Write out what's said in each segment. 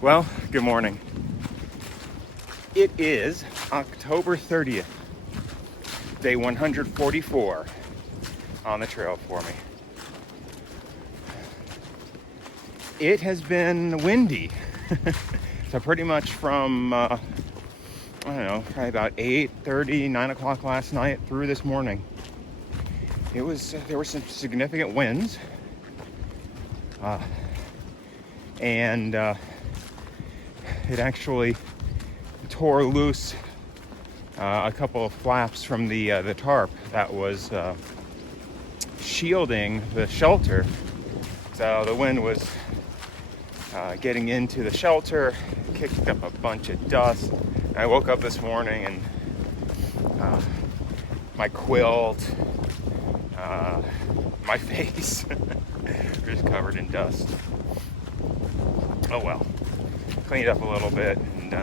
Well, good morning. It is October 30th, day 144 on the trail for me. It has been windy. So pretty much from, probably about 8:30, 9 o'clock last night through this morning. There were some significant winds. And it actually tore loose a couple of flaps from the tarp that was shielding the shelter. So the wind was getting into the shelter, kicked up a bunch of dust. I woke up this morning and my quilt, my face were just covered in dust. Oh well, cleaned up a little bit, and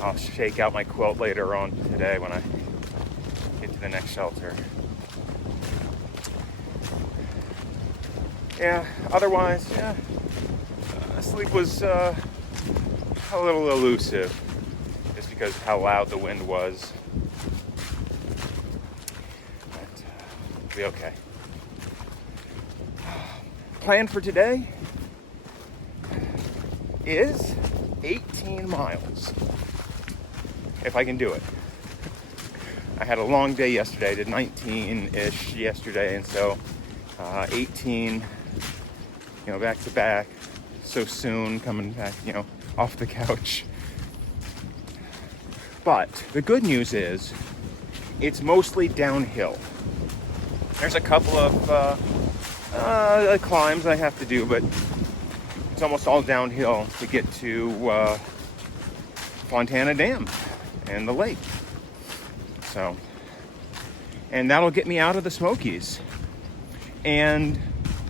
I'll shake out my quilt later on today when I get to the next shelter. Yeah, otherwise, sleep was a little elusive just because of how loud the wind was. But it'll be okay. Plan for today is 18 miles, if I can do it. I had a long day yesterday. I did 19-ish yesterday, and so 18, back to back, so soon, coming back, off the couch. But the good news is it's mostly downhill. There's a couple of climbs I have to do, but it's almost all downhill to get to Fontana Dam and the lake. So, and that'll get me out of the Smokies and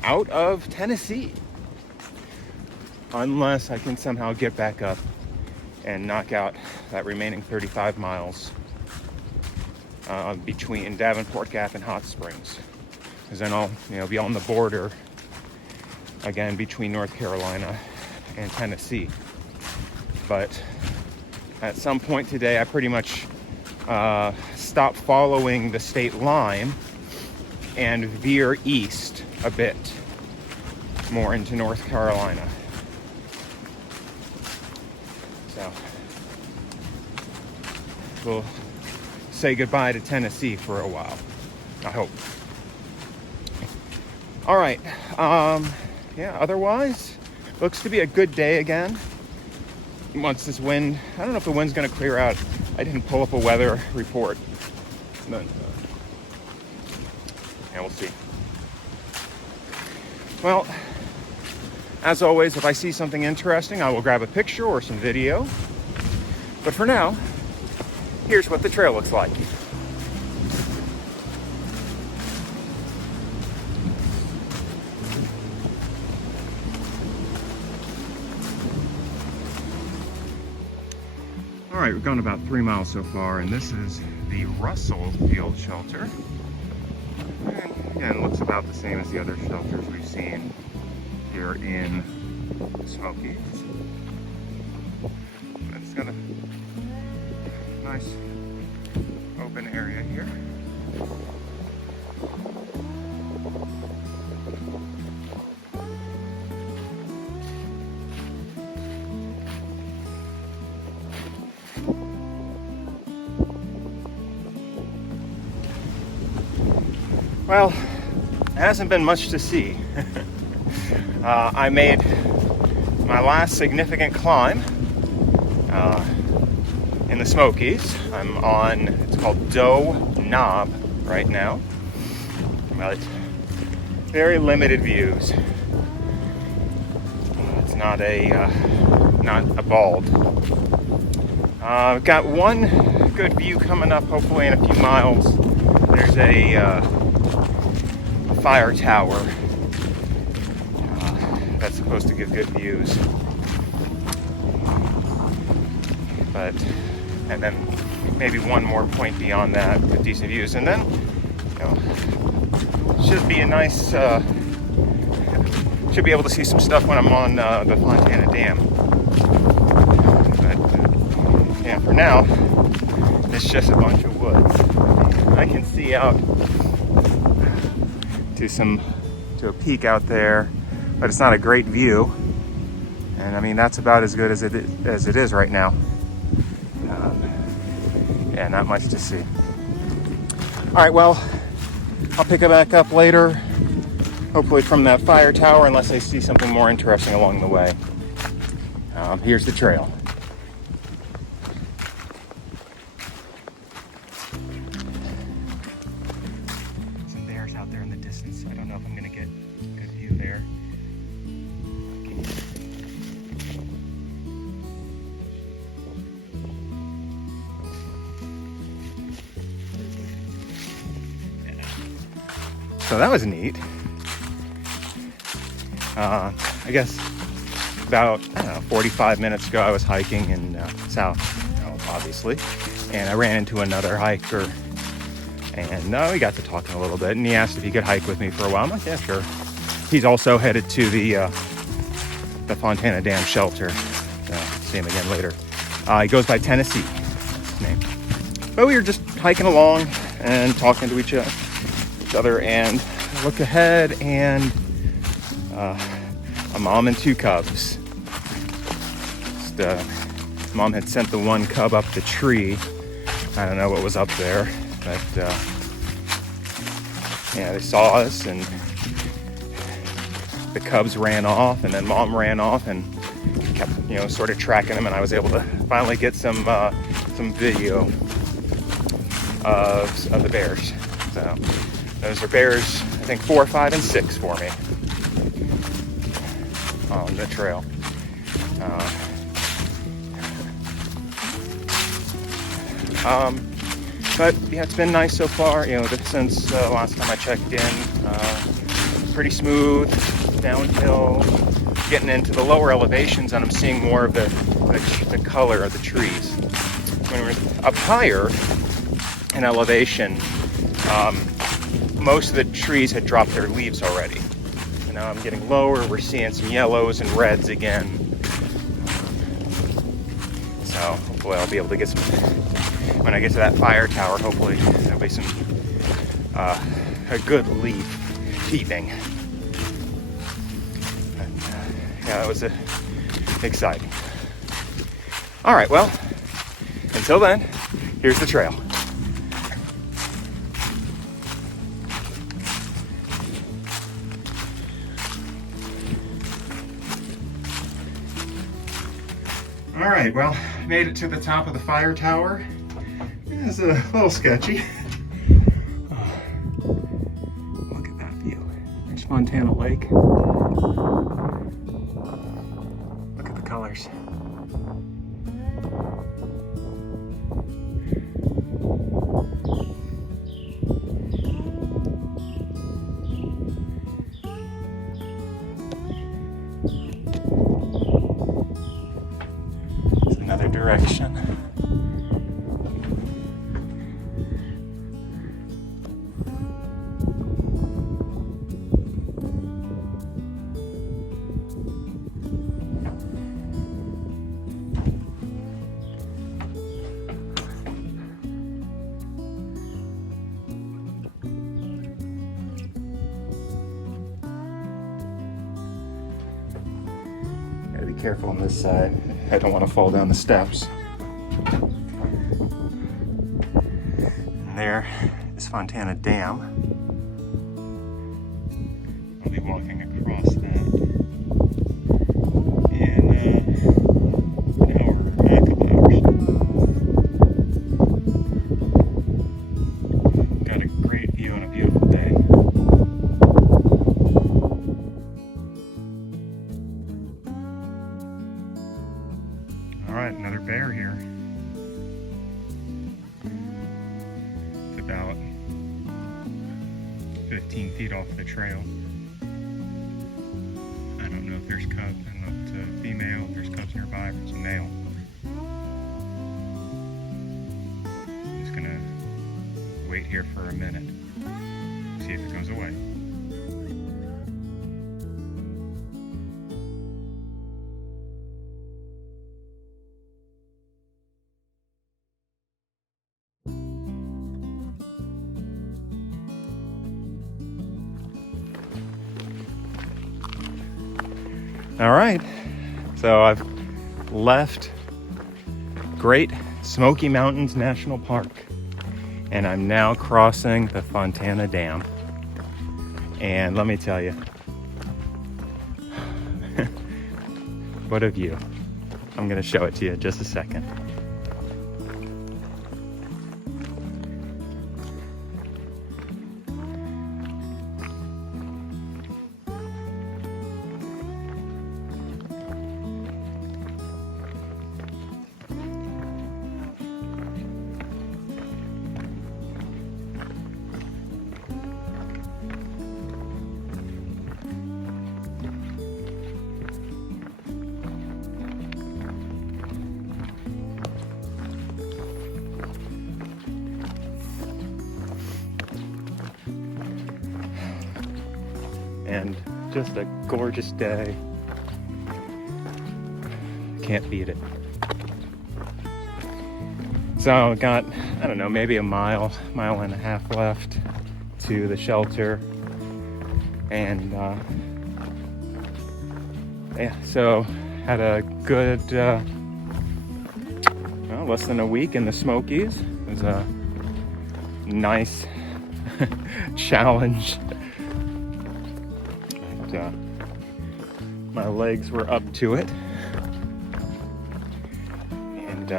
out of Tennessee, unless I can somehow get back up and knock out that remaining 35 miles between Davenport Gap and Hot Springs, because then I'll be on the border again between North Carolina and Tennessee. But at some point today, I pretty much stop following the state line and veer east a bit more into North Carolina. So we'll say goodbye to Tennessee for a while, I hope. All right. Otherwise, looks to be a good day again. Once this wind, I don't know if the wind's going to clear out. I didn't pull up a weather report. But, we'll see. Well, as always, if I see something interesting, I will grab a picture or some video. But for now, here's what the trail looks like. All right, we've gone about 3 miles so far, and this is the Russell Field Shelter. And it looks about the same as the other shelters we've seen here in the Smokies. It's got a nice open area here. Well, it hasn't been much to see. I made my last significant climb in the Smokies. I'm on, it's called Doe Knob right now, but very limited views. It's not a bald. I've got one good view coming up, hopefully in a few miles. There's a fire tower that's supposed to give good views, and then maybe one more point beyond that with decent views, and then should be a nice Should be able to see some stuff when I'm on the Fontana Dam. But yeah, for now, it's just a bunch of woods. I can see out to a peak out there, but it's not a great view. And I mean, that's about as good as it is right now. Yeah, not much to see. All right, well, I'll pick it back up later, hopefully from that fire tower, unless I see something more interesting along the way. Here's the trail. Some bears out there in the distance. I don't know if I'm gonna get a good view there. So that was neat. I guess about, 45 minutes ago I was hiking in south, obviously, and I ran into another hiker, and we got to talking a little bit, and he asked if he could hike with me for a while. I'm like, yeah, sure. He's also headed to the Fontana Dam shelter. See him again later. He goes by Tennessee, his name. But we were just hiking along and talking to each other, and look ahead, and a mom and two cubs. Mom had sent the one cub up the tree. I don't know what was up there, but yeah, they saw us, and the cubs ran off, and then mom ran off and kept, sort of tracking them, and I was able to finally get some video of the bears. So those are bears, I think 4, 5, and 6 for me on the trail. But yeah, it's been nice so far. Since last time I checked in, pretty smooth, downhill, getting into the lower elevations, and I'm seeing more of the color of the trees. When we're up higher in elevation, most of the trees had dropped their leaves already. And now I'm getting lower, we're seeing some yellows and reds again. So hopefully I'll be able to get some, when I get to that fire tower, hopefully there'll be some, a good leaf peeping. Yeah, that was exciting. All right, well, until then, here's the trail. All right, well, made it to the top of the fire tower. It's a little sketchy. Look at that view. There's Fontana Lake. Look at the colors. It's another direction. Gotta be careful on this side. I don't want to fall down the steps. And there is Fontana Dam. I'll be walking across that in an hour, a couple hours. Got a great view on a beautiful day. Alright, another bear here. It's about 15 feet off the trail. I don't know if there's cubs, I don't know if it's a female, if there's cubs nearby, if it's a male. I'm just gonna wait here for a minute, see if it goes away. All right, so I've left Great Smoky Mountains National Park, and I'm now crossing the Fontana Dam. And let me tell you, what a view. I'm gonna show it to you in just a second. And just a gorgeous day. Can't beat it. So got, I don't know, maybe a mile and a half left to the shelter. And yeah, so had a good, well, less than a week in the Smokies. It was a nice challenge. My legs were up to it, and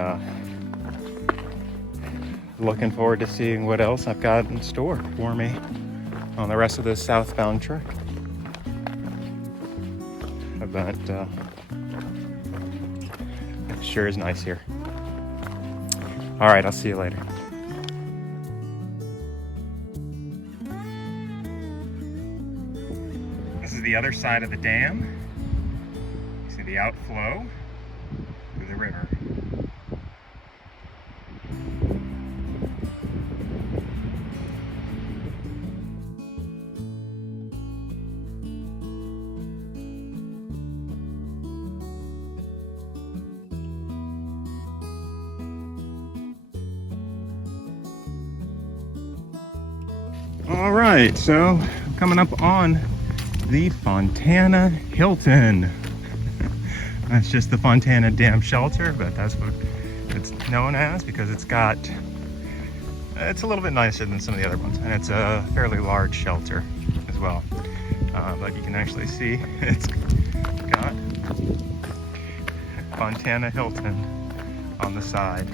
looking forward to seeing what else I've got in store for me on the rest of this southbound trek. But it sure is nice here. All right, I'll see you later. This is the other side of the dam. You see the outflow through the river. All right, so I'm coming up on the Fontana Hilton. That's just the Fontana Dam Shelter, but that's what it's known as because it's a little bit nicer than some of the other ones, and it's a fairly large shelter as well. But you can actually see it's got Fontana Hilton on the side.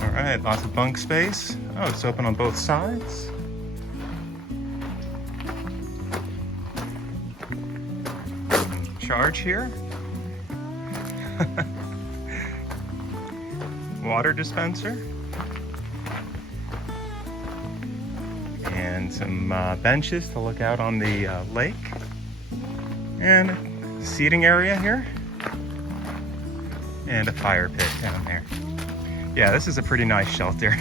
All right, lots of bunk space. Oh, it's open on both sides. Charge here. Water dispenser. And some benches to look out on the lake. And a seating area here. And a fire pit down there. Yeah, this is a pretty nice shelter.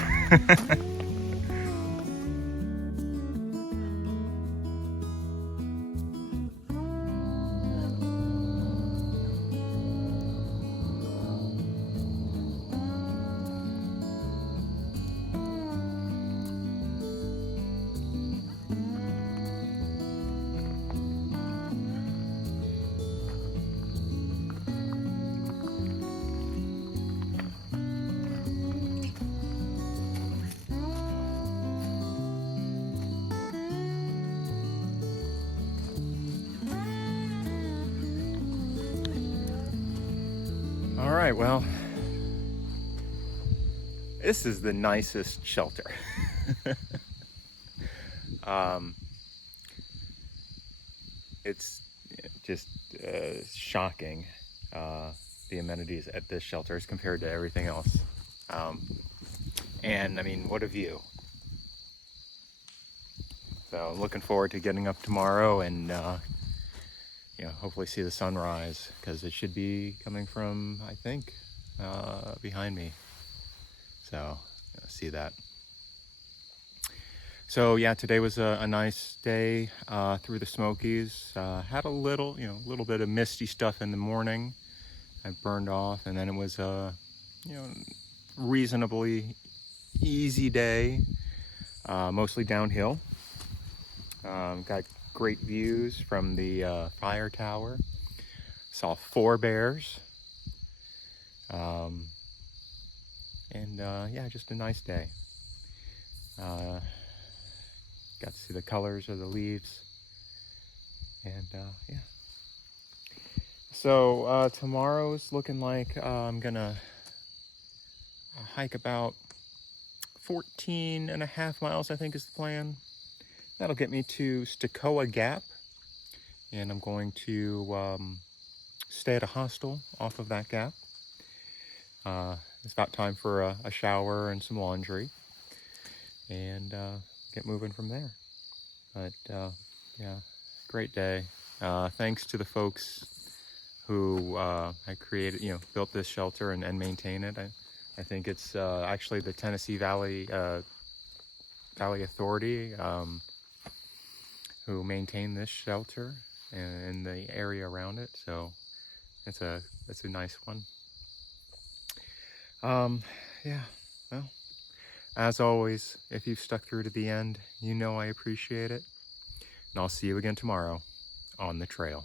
All right, well, this is the nicest shelter. It's just shocking, the amenities at this shelter as compared to everything else. And I mean, what a view. So I'm looking forward to getting up tomorrow and hopefully see the sunrise, because it should be coming from, I think, behind me. So see that. So yeah, today was a nice day through the Smokies. Had a little bit of misty stuff in the morning. I burned off, and then it was reasonably easy day, mostly downhill. Got great views from the fire tower. Saw 4 bears. And yeah, just a nice day. Got to see the colors of the leaves. And yeah. So tomorrow's looking like I'm gonna hike about 14.5 miles, I think is the plan. That'll get me to Stokoa Gap. And I'm going to stay at a hostel off of that gap. It's about time for a shower and some laundry. And get moving from there. But yeah, great day. Thanks to the folks who had created, built this shelter and maintain it. I think it's actually the Tennessee Valley Authority who maintain this shelter and the area around it. So it's a nice one. Yeah, well, as always, if you've stuck through to the end, you know I appreciate it. And I'll see you again tomorrow on the trail.